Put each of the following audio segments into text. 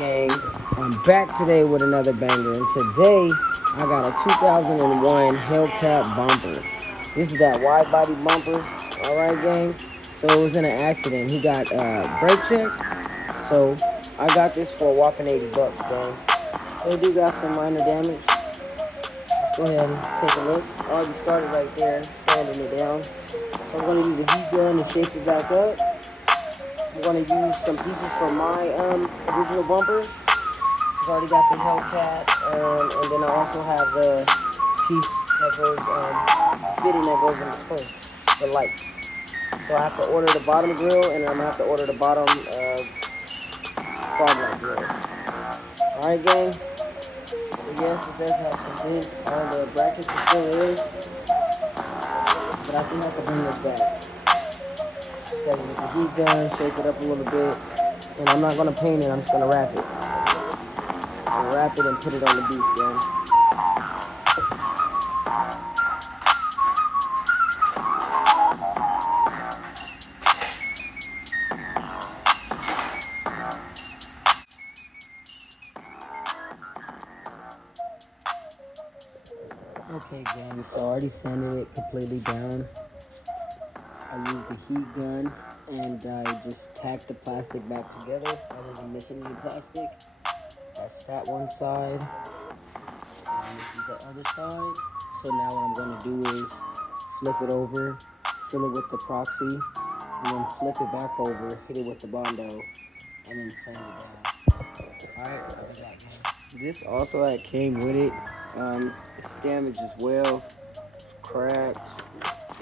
gang, I'm back today with another banger, and today I got a 2001 Hellcat bumper. This is that wide body bumper, alright gang? So it was in an accident. He got brake check, so I got this for a whopping 80 bucks gang. So it do got some minor damage. Let's go ahead and take a look. I already started right there, sanding it down. So I'm going to use a heat gun to shape it back up. I'm going to use some pieces from my original bumper. I've already got the Hellcat, and then I also have the piece that goes, fitting that goes in the place, the lights. So I have to order the bottom grill, and I'm going to have to order the bottom fog light grill. Alright gang, so yes, it does have some dents on the brackets, it still is, but I think I can bring this back. Just gotta get the heat gun, shake it up a little bit, and I'm not going to paint it, I'm just going to wrap it. I'll wrap it and put it on the beef gang. Okay gang, so I already sanded it completely down. I used the heat gun and I just tacked the plastic back together. I wasn't missing any plastic. That's that one side, and this is the other side. So now what I'm going to do is flip it over, fill it with the proxy, and then flip it back over, hit it with the Bondo, and then sand it down. Alright, I'll be back, man. This also came with it. It's damaged as well, cracked.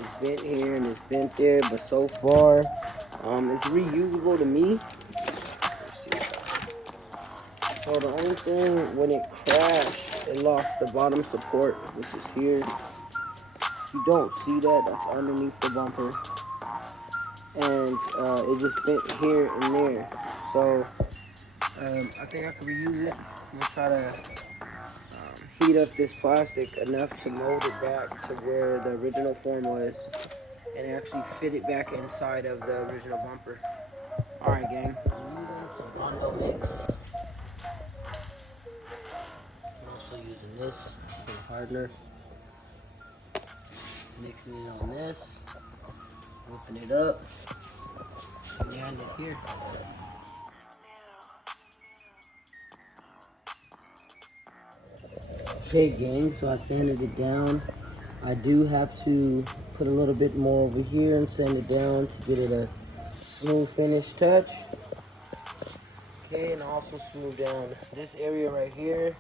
It's bent here and it's bent there, but so far, it's reusable to me. So the only thing, when it crashed, it lost the bottom support, which is here. You don't see that, that's underneath the bumper. And it just bent here and there. So I think I could reuse it. I'm gonna try to heat up this plastic enough to mold it back to where the original form was, and actually fit it back inside of the original bumper. Alright gang, I'm using some Bondo mix. I'm also using this for the hardener. Mixing it on this, open it up, and land it here. Okay gang, so I sanded it down. I do have to put a little bit more over here and sand it down to get it a smooth finish touch. Okay, and also smooth down this area right here.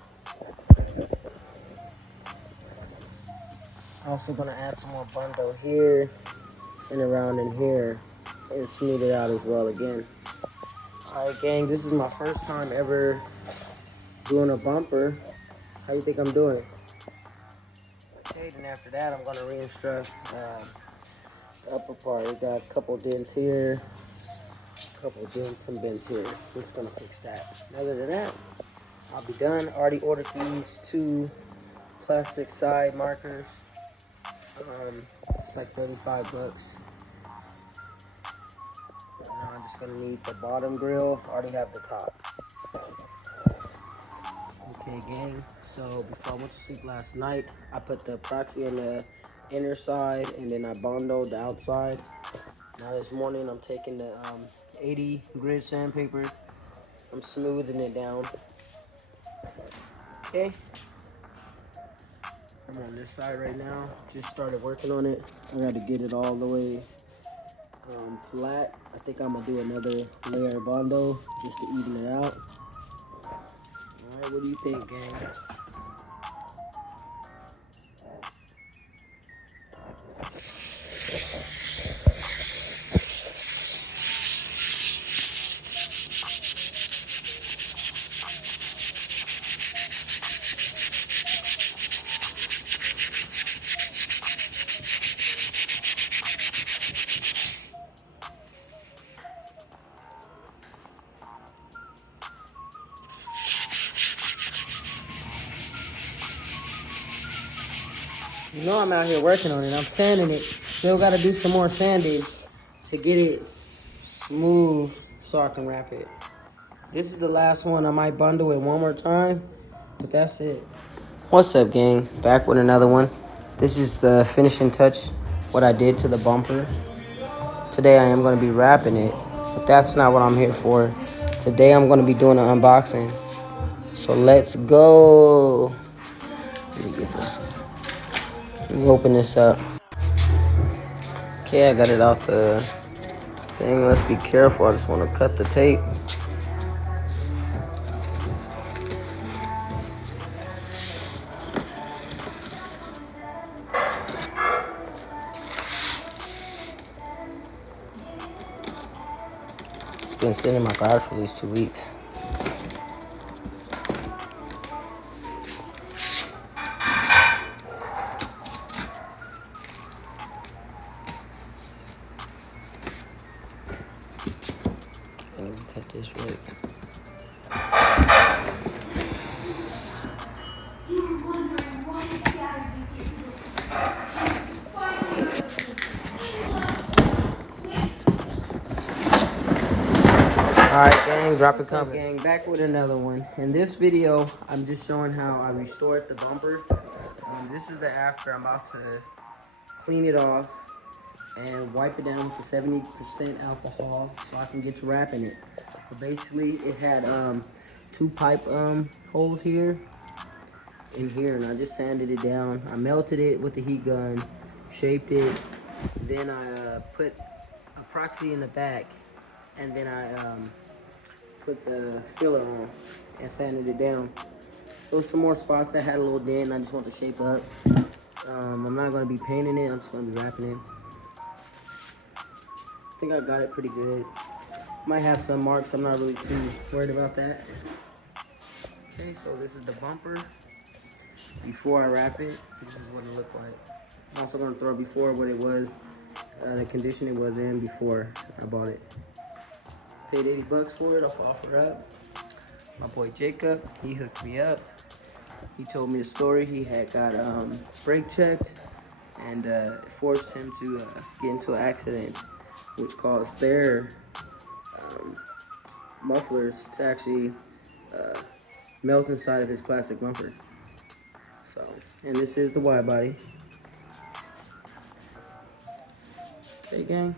Also gonna add some more Bondo here and around in here and smooth it out as well again. Alright gang, this is my first time ever doing a bumper. How you think I'm doing? Okay, then after that I'm gonna re-instruct the upper part. We got a couple dents here, a couple dents and bends here. Just gonna fix that. Other than that, I'll be done. Already ordered these 2 plastic side markers. It's like 35 bucks. Now I'm just gonna need the bottom grill. Already have the top. Okay gang, so before I went to sleep last night, I put the proxy on the inner side and then I bondoed the outside. Now this morning I'm taking the 80 grit sandpaper, I'm smoothing it down. Okay, I'm on this side right now, just started working on it. I got to get it all the way flat. I think I'm gonna do another layer of bondo just to even it out. Alright, what do you think gang? You know I'm out here working on it. I'm sanding it. Still got to do some more sanding to get it smooth so I can wrap it. This is the last one. I might bundle it one more time, but that's it. What's up, gang? Back with another one. This is the finishing touch, what I did to the bumper. Today I am going to be wrapping it, but that's not what I'm here for. Today I'm going to be doing an unboxing. So let's go. Let me get this. Let me open this up. Okay, I got it off the thing. Let's be careful. I just want to cut the tape. It's been sitting in my garage for these 2 weeks. Let me cut this right. Alright, gang, drop a comment. Gang, back with another one. In this video, I'm just showing how I restored the bumper. This is the after. I'm about to clean it off and wipe it down with the 70% alcohol so I can get to wrapping it. So basically, it had 2 pipe holes here and here, and I just sanded it down. I melted it with the heat gun, shaped it, then I put epoxy in the back, and then I put the filler on and sanded it down. There was some more spots that had a little dent and I just want to shape up. I'm not going to be painting it, I'm just going to be wrapping it. I think I got it pretty good. Might have some marks, I'm not really too worried about that. Okay, so this is the bumper. Before I wrap it, this is what it looked like. I'm also going to throw before what it was, the condition it was in before I bought it. Paid 80 bucks for it off OfferUp. My boy Jacob, he hooked me up. He told me the story. He had got brake checked and it forced him to get into an accident, which caused their mufflers to actually melt inside of his plastic bumper. So, and this is the wide body. Okay, gang.